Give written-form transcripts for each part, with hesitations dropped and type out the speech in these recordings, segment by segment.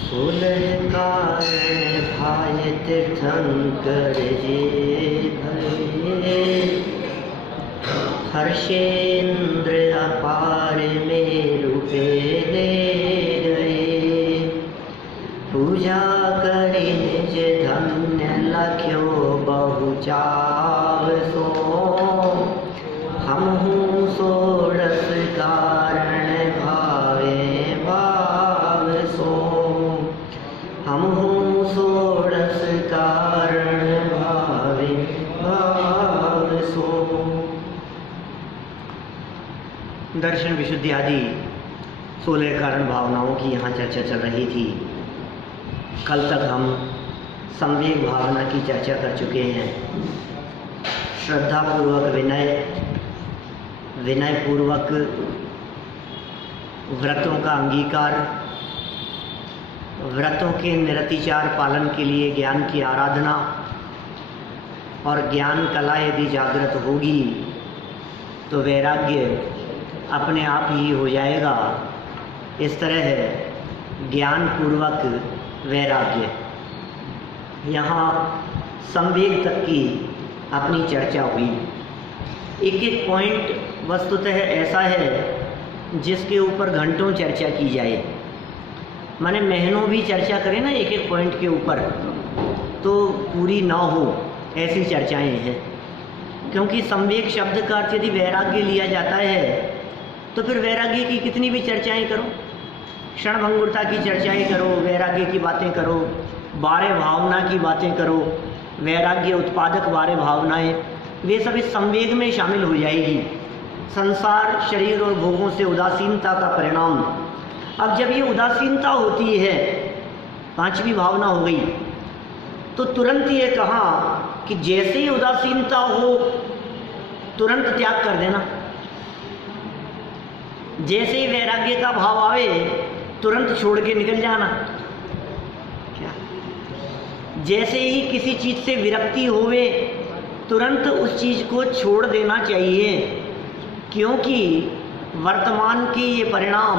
सुलह कारण भाय तीर्थंकर जे भये, हर्षेंद्र अपार मेरु पे ले गए। पूजा करि निज धन्य लख्यो बहु चाव सो, हमहु सोरस कारण भावे भाव सो, हमहु सोरस कारण भावे भाव सो। दर्शन विशुद्धि आदि 16 कारण भावनाओं की यहाँ चर्चा चल रही थी। कल तक हम संवेग भावना की चर्चा कर चुके हैं। श्रद्धापूर्वक विनय पूर्वक व्रतों का अंगीकार, व्रतों के निरतिचार पालन के लिए ज्ञान की आराधना, और ज्ञान कला यदि जागृत होगी तो वैराग्य अपने आप ही हो जाएगा। इस तरह है ज्ञान पूर्वक वैराग्य। यहाँ संवेग तक की अपनी चर्चा हुई। एक एक पॉइंट वस्तुतः ऐसा है जिसके ऊपर घंटों चर्चा की जाए, माने महीनों भी चर्चा करें ना एक एक पॉइंट के ऊपर तो पूरी ना हो, ऐसी चर्चाएं हैं। क्योंकि संवेग शब्द का अर्थ यदि वैराग्य लिया जाता है तो फिर वैराग्य की कितनी भी चर्चाएं करो, क्षणभंगुरता की चर्चाएं करो, वैराग्य की बातें करो, बारे भावना की बातें करो, वैराग्य उत्पादक बारे भावनाएं, वे सब इस संवेग में शामिल हो जाएगी। संसार, शरीर और भोगों से उदासीनता का परिणाम। अब जब ये उदासीनता होती है, पांचवी भावना हो गई, तो तुरंत ये कहा कि जैसे ही उदासीनता हो तुरंत त्याग कर देना। जैसे ही वैराग्य का भाव आवे तुरंत छोड़ के निकल जाना। क्या? जैसे ही किसी चीज से विरक्ति होवे तुरंत उस चीज को छोड़ देना चाहिए, क्योंकि वर्तमान के ये परिणाम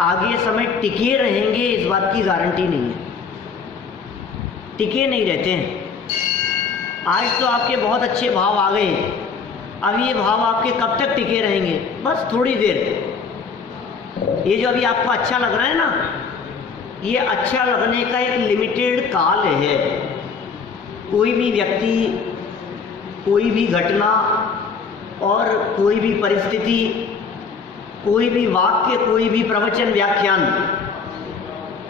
आगे समय टिके रहेंगे इस बात की गारंटी नहीं है। टिके नहीं रहते हैं। आज तो आपके बहुत अच्छे भाव आ गए, अब ये भाव आपके कब तक टिके रहेंगे? बस थोड़ी देर। ये जो अभी आपको अच्छा लग रहा है ना, ये अच्छा लगने का एक लिमिटेड काल है। कोई भी व्यक्ति, कोई भी घटना और कोई भी परिस्थिति, कोई भी वाक्य, कोई भी प्रवचन, व्याख्यान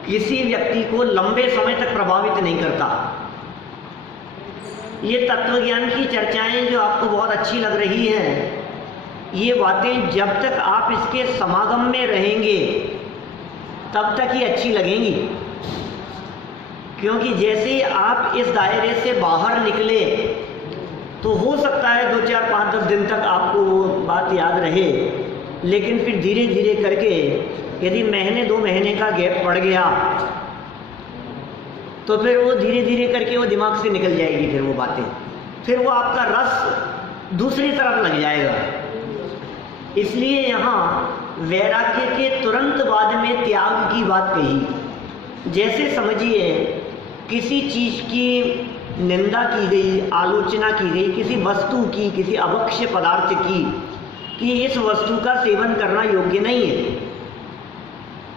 किसी व्यक्ति को लंबे समय तक प्रभावित नहीं करता। ये तत्वज्ञान की चर्चाएं जो आपको बहुत अच्छी लग रही हैं, ये बातें जब तक आप इसके समागम में रहेंगे तब तक ही अच्छी लगेंगी। क्योंकि जैसे ही आप इस दायरे से बाहर निकले तो हो सकता है 2, 4, 5, 10 दिन तक आपको वो बात याद रहे, लेकिन फिर धीरे धीरे करके यदि महीने 2 महीने का गैप पड़ गया तो फिर वो धीरे धीरे करके वो दिमाग से निकल जाएगी। फिर वो बातें, फिर वो आपका रस दूसरी तरफ लग जाएगा। इसलिए यहाँ वैराग्य के तुरंत बाद में त्याग की बात कही। जैसे समझिए किसी चीज की निंदा की गई, आलोचना की गई, किसी वस्तु की, किसी अभक्ष्य पदार्थ की, कि इस वस्तु का सेवन करना योग्य नहीं है।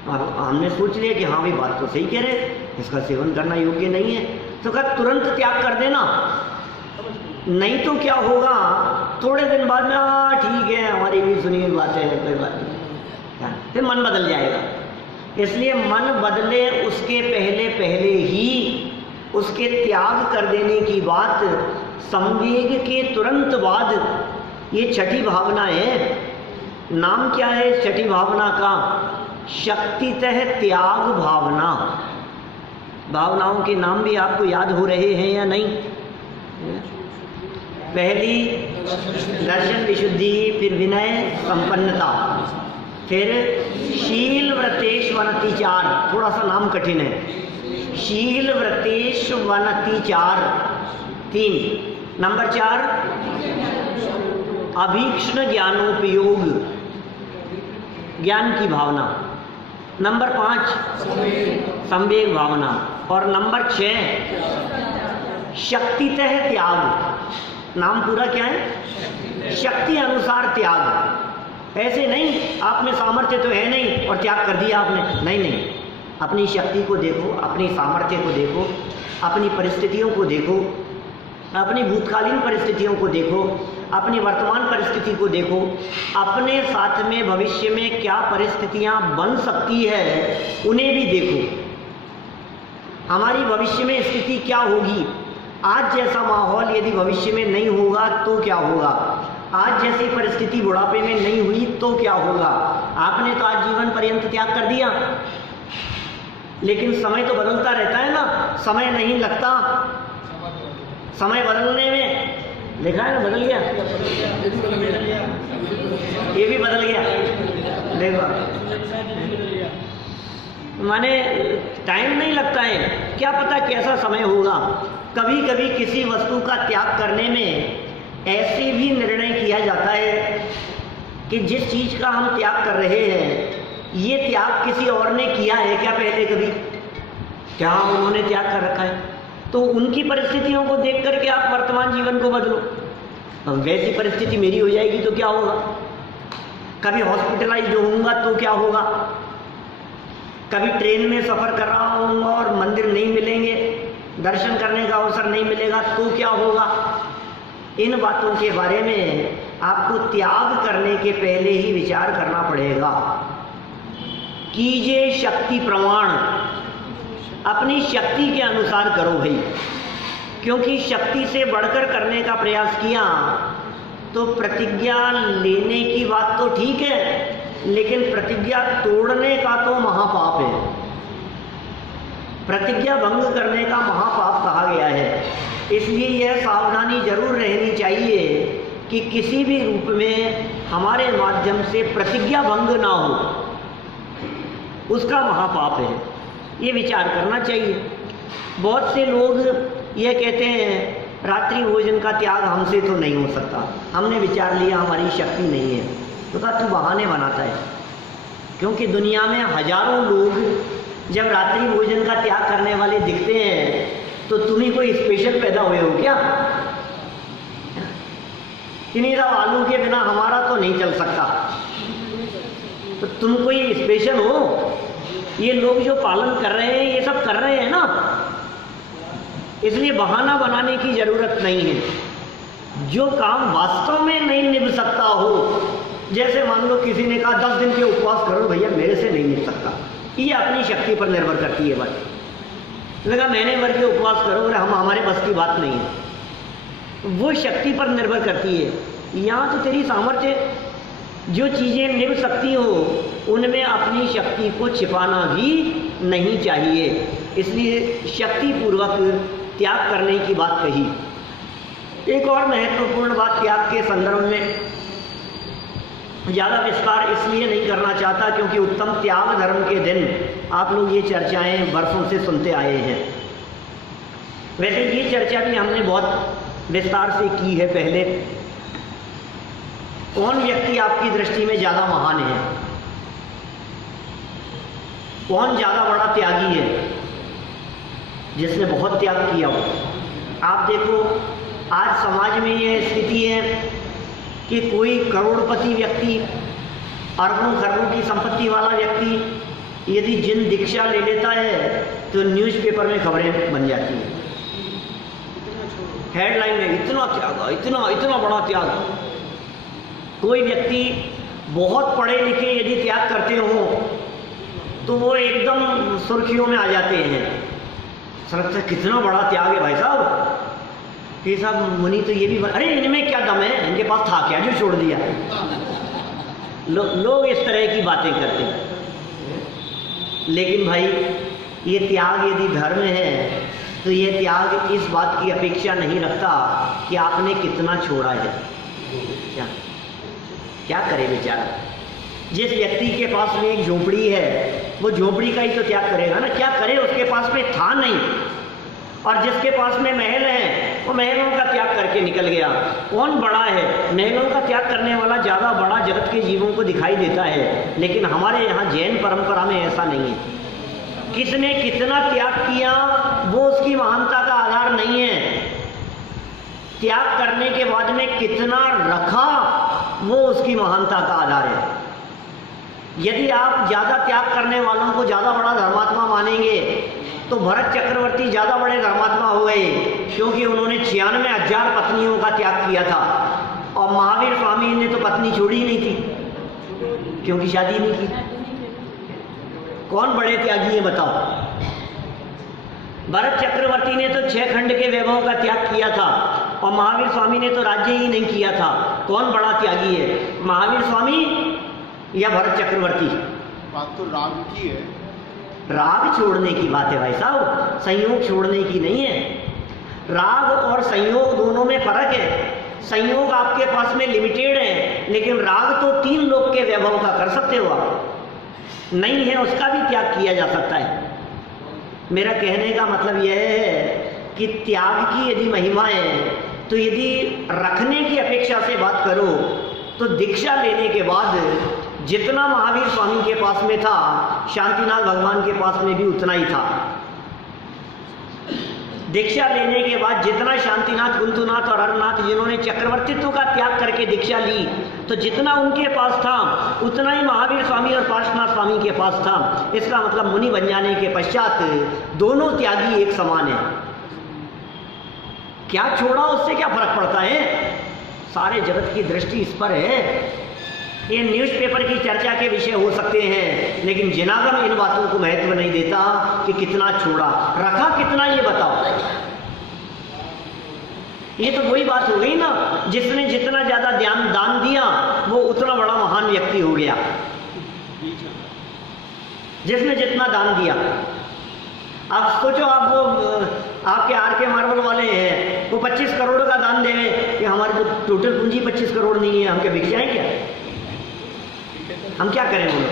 अब हमने सोच लिया कि हाँ भाई बात तो सही कह रहे, इसका सेवन करना योग्य नहीं है, तो क्या तुरंत त्याग कर देना? नहीं तो क्या होगा, थोड़े दिन बाद में हाँ ठीक है हमारी भी सुनी हुई बात है, कोई बात नहीं, फिर मन बदल जाएगा। इसलिए मन बदले उसके पहले पहले ही उसके त्याग कर देने की बात संवेग के तुरंत बाद। ये छठी भावना है। नाम क्या है छठी भावना का? शक्तितः त्याग भावना। भावनाओं के नाम भी आपको याद हो रहे हैं या नहीं? पहली दर्शन विशुद्धि, फिर विनय संपन्नता, फिर शील व्रतेश वनतिचार। थोड़ा सा नाम कठिन है। शील व्रतेश वनतिचार 3। नंबर 4 अभीक्ष्ण ज्ञानोपयोग, ज्ञान की भावना। नंबर 5 संवेग भावना, और नंबर 6 शक्तितः त्याग। नाम पूरा क्या है? शक्ति अनुसार त्याग। ऐसे नहीं आप में सामर्थ्य तो है नहीं और त्याग कर दिया आपने, नहीं नहीं, अपनी शक्ति को देखो, अपनी सामर्थ्य को देखो, अपनी परिस्थितियों को देखो, अपनी भूतकालीन परिस्थितियों को देखो, अपनी वर्तमान परिस्थिति को देखो, अपने साथ में भविष्य में क्या परिस्थितियां बन सकती है उन्हें भी देखो। हमारी भविष्य में स्थिति क्या होगी? आज जैसा माहौल यदि भविष्य में नहीं होगा तो क्या होगा? आज जैसी परिस्थिति बुढ़ापे में नहीं हुई तो क्या होगा? आपने तो आज जीवन पर्यंत त्याग कर दिया, लेकिन समय तो बदलता रहता है ना, समय नहीं लगता। समय बदलने में देखा है ना, बदल गया, ये भी बदल गया, देखो माने टाइम नहीं लगता है, क्या पता कैसा समय होगा। कभी कभी किसी वस्तु का त्याग करने में ऐसे भी निर्णय किया जाता है कि जिस चीज़ का हम त्याग कर रहे हैं ये त्याग किसी और ने किया है क्या पहले कभी? क्या उन्होंने त्याग कर रखा है? तो उनकी परिस्थितियों को देख करके आप वर्तमान जीवन को बदलो। अब वैसी परिस्थिति मेरी हो जाएगी तो क्या होगा? कभी हॉस्पिटलाइज्ड होऊंगा तो क्या होगा? कभी ट्रेन में सफ़र कर रहा हूँगा और मंदिर नहीं मिलेंगे, दर्शन करने का अवसर नहीं मिलेगा तो क्या होगा? इन बातों के बारे में आपको त्याग करने के पहले ही विचार करना पड़ेगा। कीजिए शक्ति प्रमाण, अपनी शक्ति के अनुसार करो भाई, क्योंकि शक्ति से बढ़कर करने का प्रयास किया तो प्रतिज्ञा लेने की बात तो ठीक है, लेकिन प्रतिज्ञा तोड़ने का तो महापाप है। प्रतिज्ञा भंग करने का महापाप कहा गया है। इसलिए यह सावधानी जरूर रहनी चाहिए कि किसी भी रूप में हमारे माध्यम से प्रतिज्ञा भंग ना हो, उसका महापाप है, ये विचार करना चाहिए। बहुत से लोग ये कहते हैं रात्रि भोजन का त्याग हमसे तो नहीं हो सकता, हमने विचार लिया हमारी शक्ति नहीं है। तो कहा तू बहाने बनाता है, क्योंकि दुनिया में हजारों लोग जब रात्रि भोजन का त्याग करने वाले दिखते हैं तो तुम ही कोई स्पेशल पैदा हुए हो क्या? इन्हीं सब आलू के बिना हमारा तो नहीं चल सकता, तो तुम कोई स्पेशल हो? ये लोग जो पालन कर रहे हैं ये सब कर रहे हैं ना, इसलिए बहाना बनाने की जरूरत नहीं है। जो काम वास्तव में नहीं निभ सकता हो, जैसे मान लो किसी ने कहा 10 दिन के उपवास करो, भैया मेरे से नहीं निभ सकता, ये अपनी शक्ति पर निर्भर करती है बात। लगा महीने भर के उपवास करो, और हमारे बस की बात नहीं है, वो शक्ति पर निर्भर करती है। यहाँ तो तेरी सामर्थ्य, जो चीज़ें निभ सकती हो उनमें अपनी शक्ति को छिपाना भी नहीं चाहिए, इसलिए शक्ति पूर्वक त्याग करने की बात कही। एक और महत्वपूर्ण बात त्याग के संदर्भ में ज़्यादा विस्तार इसलिए नहीं करना चाहता क्योंकि उत्तम त्याग धर्म के दिन आप लोग ये चर्चाएं बरसों से सुनते आए हैं। वैसे ये चर्चा भी हमने बहुत विस्तार से की है पहले। कौन व्यक्ति आपकी दृष्टि में ज़्यादा महान है? कौन ज़्यादा बड़ा त्यागी है जिसने बहुत त्याग किया हो? आप देखो आज समाज में यह स्थिति है कि कोई करोड़पति व्यक्ति, अरबों खरबों की संपत्ति वाला व्यक्ति यदि जिन दीक्षा ले लेता है तो न्यूज़पेपर में खबरें बन जाती हैं, हेडलाइन में इतना त्याग, इतना इतना बड़ा त्याग। कोई व्यक्ति बहुत पढ़े लिखे यदि त्याग करते हो तो वो एकदम सुर्खियों में आ जाते हैं, समझते कितना बड़ा त्याग है भाई साहब, ये साहब मुनि तो ये भी अरे इनमें क्या दम है, इनके पास था क्या जो छोड़ दिया। लोग इस तरह की बातें करते हैं। लेकिन भाई ये त्याग यदि धर्म है तो ये त्याग इस बात की अपेक्षा नहीं रखता कि आपने कितना छोड़ा है। क्या करे बेचारा, जिस व्यक्ति के पास में एक झोपड़ी है वो झोपड़ी का ही तो त्याग करेगा ना, क्या करे, उसके पास में था नहीं। और जिसके पास में महल है वो महलों का त्याग करके निकल गया। कौन बड़ा है? महलों का त्याग करने वाला ज़्यादा बड़ा जगत के जीवों को दिखाई देता है, लेकिन हमारे यहाँ जैन परंपरा में ऐसा नहीं है। किसने कितना त्याग किया वो उसकी महानता का आधार नहीं है। त्याग करने के बाद में कितना रखा वो उसकी महानता का आधार है। यदि आप ज़्यादा त्याग करने वालों को ज़्यादा बड़ा धर्मात्मा मानेंगे तो भरत चक्रवर्ती ज़्यादा बड़े धर्मात्मा हो गए, क्योंकि उन्होंने 96,000 पत्नियों का त्याग किया था। और महावीर स्वामी ने तो पत्नी छोड़ी ही नहीं थी, क्योंकि शादी नहीं की। कौन बड़े त्यागी है बताओ? भरत चक्रवर्ती ने तो 6 खंड के वैभव का त्याग किया था, और महावीर स्वामी ने तो राज्य ही नहीं किया था। कौन बड़ा त्यागी है, महावीर स्वामी या भरत चक्रवर्ती? बात तो राग की है। राग छोड़ने की बात है भाई साहब, संयोग छोड़ने की नहीं है। राग और संयोग दोनों में फर्क है। संयोग आपके पास में लिमिटेड है, लेकिन राग तो 3 लोक के वैभव का कर सकते हो आप। नहीं है उसका भी त्याग किया जा सकता है। मेरा कहने का मतलब यह है कि त्याग की यदि महिमा है, तो यदि रखने की अपेक्षा से बात करो तो दीक्षा लेने के बाद जितना महावीर स्वामी के पास में था, शांतिनाथ भगवान के पास में भी उतना ही था। दीक्षा लेने के बाद जितना शांतिनाथ, कुंतुनाथ और हरनाथ जिन्होंने चक्रवर्तित्व का त्याग करके दीक्षा ली, तो जितना उनके पास था उतना ही महावीर स्वामी और पार्श्वनाथ स्वामी के पास था। इसका मतलब मुनि बन जाने के पश्चात दोनों त्यागी एक समान है। क्या छोड़ा उससे क्या फर्क पड़ता है? सारे जगत की दृष्टि इस पर है। ये न्यूज़पेपर की चर्चा के विषय हो सकते हैं, लेकिन जिनागम इन बातों को महत्व नहीं देता कि कितना छोड़ा, रखा कितना, ये बताओ। ये तो वही बात हो गई ना, जिसने जितना ज्यादा दान दिया वो उतना बड़ा महान व्यक्ति हो गया। जिसने जितना दान दिया, अब सोचो आप वो आपके आर के मार्बल वाले हैं, वो 25 करोड़ का दान देवे कि हमारी तो टोटल पूंजी 25 करोड़ नहीं है, हम क्या बिक जाएं क्या? हम क्या करें बोलो?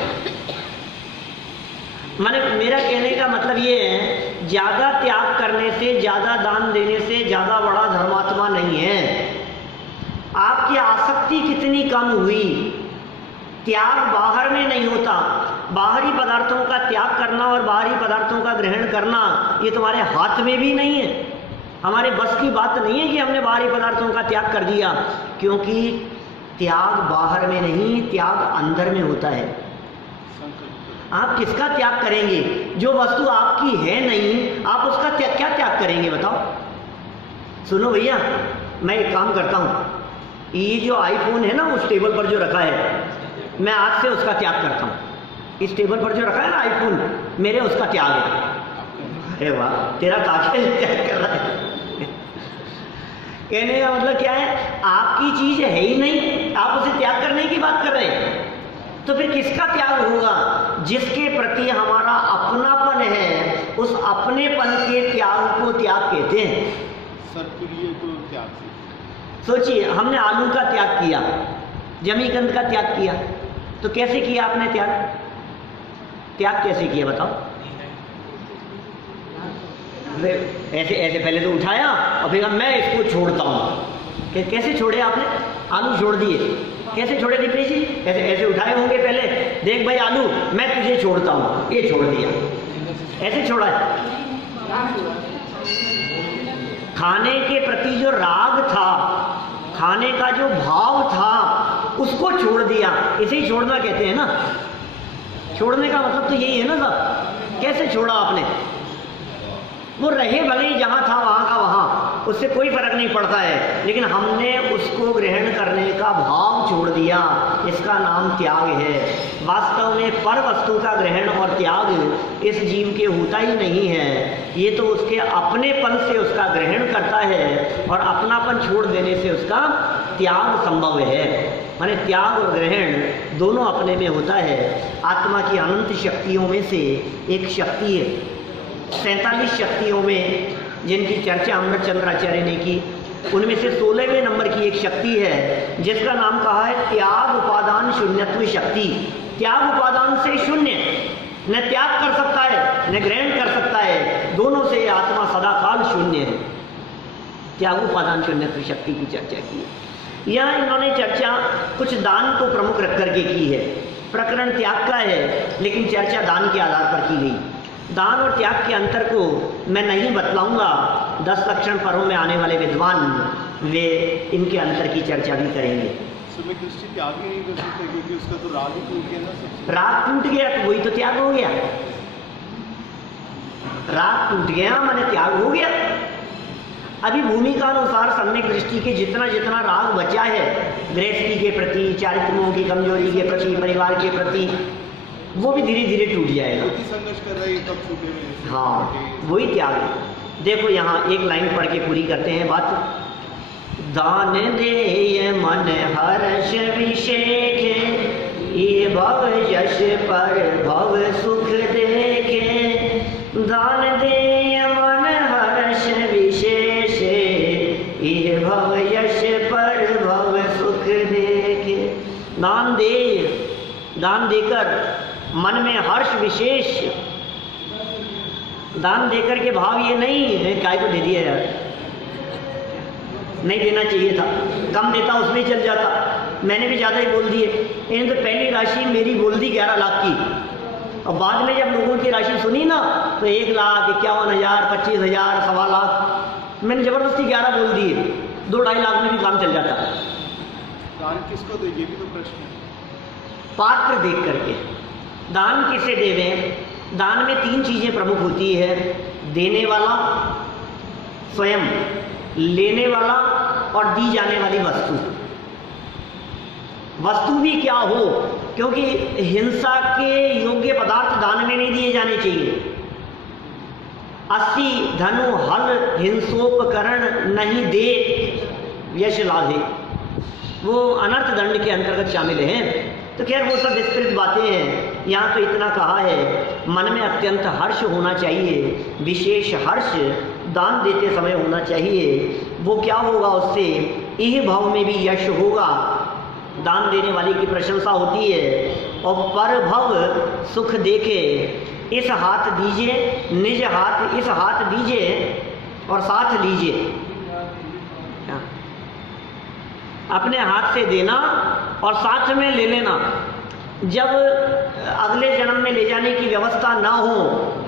मैंने मेरा कहने का मतलब ये है, ज़्यादा त्याग करने से, ज़्यादा दान देने से ज़्यादा बड़ा धर्मात्मा नहीं है। आपकी आसक्ति कितनी कम हुई। त्याग बाहर में नहीं होता। बाहरी पदार्थों का त्याग करना और बाहरी पदार्थों का ग्रहण करना ये तुम्हारे हाथ में भी नहीं है। हमारे बस की बात नहीं है कि हमने बाहरी पदार्थों का त्याग कर दिया, क्योंकि त्याग बाहर में नहीं, त्याग अंदर में होता है। आप किसका त्याग करेंगे? जो वस्तु आपकी है नहीं, आप उसका क्या त्याग करेंगे बताओ? सुनो भैया, मैं एक काम करता हूँ, ये जो आईफोन है ना उस टेबल पर जो रखा है, मैं आज से उसका त्याग करता हूँ। इस टेबल पर जो रखा है ना आईफोन, मेरे उसका त्याग है। अरे वाह, तेरा त्याग कर रहा है। कहने का मतलब क्या है? आपकी चीज है ही नहीं, आप उसे त्याग करने की बात कर रहे हैं। तो फिर किसका त्याग होगा? जिसके प्रति हमारा अपनापन है, उस अपनेपन के त्याग को त्याग कहते हैं। सर्वप्रिय को त्याग। सोचिए, हमने आलू का त्याग किया, जमीकंद का त्याग किया, तो कैसे किया आपने त्याग? त्याग कैसे किया बताओ? ऐसे ऐसे पहले तो उठाया और फिर मैं इसको छोड़ता हूँ। कैसे छोड़े आपने? आलू छोड़ दिए। कैसे छोड़े दीपेश जी? ऐसे ऐसे उठाए होंगे पहले, देख भाई आलू मैं तुझे छोड़ता हूँ, ये छोड़ दिया। ऐसे छोड़ा है। खाने के प्रति जो राग था, खाने का जो भाव था, उसको छोड़ दिया। इसे ही छोड़ना कहते हैं ना। छोड़ने का मतलब तो यही है ना साहब। कैसे छोड़ा आपने? वो रहे भले ही जहाँ था वहाँ का वहाँ, उससे कोई फर्क नहीं पड़ता है, लेकिन हमने उसको ग्रहण करने का भाव छोड़ दिया। इसका नाम त्याग है। वास्तव में पर वस्तु का ग्रहण और त्याग इस जीव के होता ही नहीं है। ये तो उसके अपनेपन से उसका ग्रहण करता है और अपनापन छोड़ देने से उसका त्याग संभव है। माने त्याग और ग्रहण दोनों अपने में होता है। आत्मा की अनंत शक्तियों में से एक शक्ति है, 47 शक्तियों में जिनकी चर्चा अमृतचंद्राचार्य ने की, उनमें से 16वें नंबर की एक शक्ति है जिसका नाम कहा है त्याग उपादान शून्यत्व शक्ति। त्याग उपादान से शून्य, न त्याग कर सकता है न ग्रहण कर सकता है, दोनों से आत्मा सदाकाल शून्य है। त्यागोपादान शून्यत्व शक्ति की चर्चा की है। यहाँ इन्होंने चर्चा कुछ दान को प्रमुख रख करके की है। प्रकरण त्याग का है, लेकिन चर्चा दान के आधार पर की गई। दान और त्याग के अंतर को मैं नहीं बतलाऊंगा। 10 लक्षण पर्व में आने वाले विद्वान वे इनके अंतर की चर्चा भी करेंगे। सम्यक दृष्टि त्याग ही नहीं कर सकते, क्योंकि उसका तो राग ही टूट गया ना सबसे। राग टूट गया तो वही तो त्याग हो गया। राग टूट गया माने त्याग हो गया। अभी भूमिका अनुसार सम्यक दृष्टि के जितना जितना राग बचा है, गृहस्थी के प्रति, चारित्रों की कमजोरी के प्रति, परिवार के प्रति, वो भी धीरे धीरे टूट जाएगा। खुद ही संघर्ष कर रहा है, कब छूटे हुए। हाँ, वही त्याग है। देखो यहाँ एक लाइन पढ़ के पूरी करते हैं बात। दान देय मन हर्ष विषेखे, ये भव यश पर भव सुख देखे। दान देय मन हर्ष विशेषे, ये भव यश पर भव सुख देखे। दान दे, दान देकर मन में हर्ष विशेष। दान देकर के भाव ये नहीं है काय को दे दिया यार, नहीं देना चाहिए था, कम देता उसमें चल जाता, मैंने भी ज़्यादा ही बोल दिए। इन तो पहली राशि मेरी बोल दी 11 लाख की, और बाद में जब लोगों की राशि सुनी ना तो 1 लाख 51,000 25,000 सवा लाख, मैंने ज़बरदस्ती 11 बोल दिए। 2-2.5 लाख में भी काम चल जाता। दान किसको दे, ये भी तो प्रश्न है। पात्र देख करके दान किसे देवें। दान में 3 चीज़ें प्रमुख होती है, देने वाला स्वयं, लेने वाला और दी जाने वाली वस्तु। वस्तु भी क्या हो, क्योंकि हिंसा के योग्य पदार्थ दान में नहीं दिए जाने चाहिए। 80 धनु हल हिंसोपकरण नहीं दे यश लाभे, वो अनर्थ दंड के अंतर्गत शामिल हैं। तो खैर वो सब विस्तृत बातें हैं। यहाँ तो इतना कहा है, मन में अत्यंत हर्ष होना चाहिए, विशेष हर्ष दान देते समय होना चाहिए। वो क्या होगा उससे, इह भाव में भी यश होगा, दान देने वाले की प्रशंसा होती है। और पर भव सुख देखे, इस हाथ दीजिए, निज हाथ इस हाथ दीजिए और साथ लीजिए। अपने हाथ से देना और साथ में ले लेना। जब अगले जन्म में ले जाने की व्यवस्था ना हो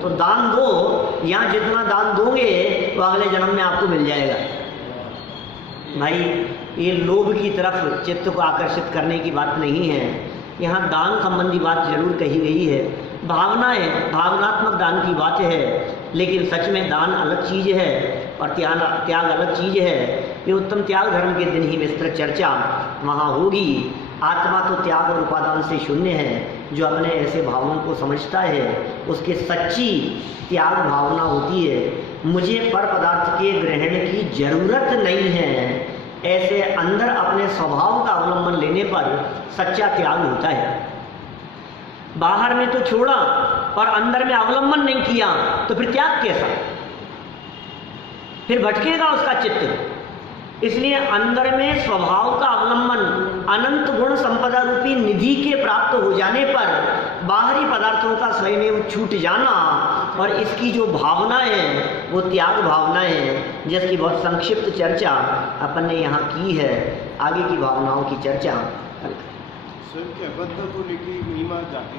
तो दान दो, यहाँ जितना दान दोगे तो अगले जन्म में आपको मिल जाएगा। भाई ये लोभ की तरफ चित्त को आकर्षित करने की बात नहीं है, यहाँ दान संबंधी बात जरूर कही गई है। भावना है, भावनात्मक दान की बात है, लेकिन सच में दान अलग चीज़ है और त्याग अलग चीज़ है। ये उत्तम त्याग धर्म के दिन ही विस्तृत चर्चा वहाँ होगी। आत्मा तो त्याग और उपादान से शून्य है। जो अपने ऐसे भावों को समझता है उसकी सच्ची त्याग भावना होती है। मुझे पर पदार्थ के ग्रहण की जरूरत नहीं है, ऐसे अंदर अपने स्वभाव का अवलंबन लेने पर सच्चा त्याग होता है। बाहर में तो छोड़ा और अंदर में अवलंबन नहीं किया तो फिर त्याग कैसा, फिर भटकेगा उसका चित्त। इसलिए अंदर में स्वभाव का अवलंबन अनंत गुण संपदा रूपी निधि के प्राप्त हो जाने पर बाहरी पदार्थों का स्वयं छूट जाना, और इसकी जो भावना है वो त्याग भावना है, जिसकी बहुत संक्षिप्त चर्चा अपन ने यहाँ की है। आगे की भावनाओं की चर्चा स्वयं के अबद्ध को लेकर महिमा जाती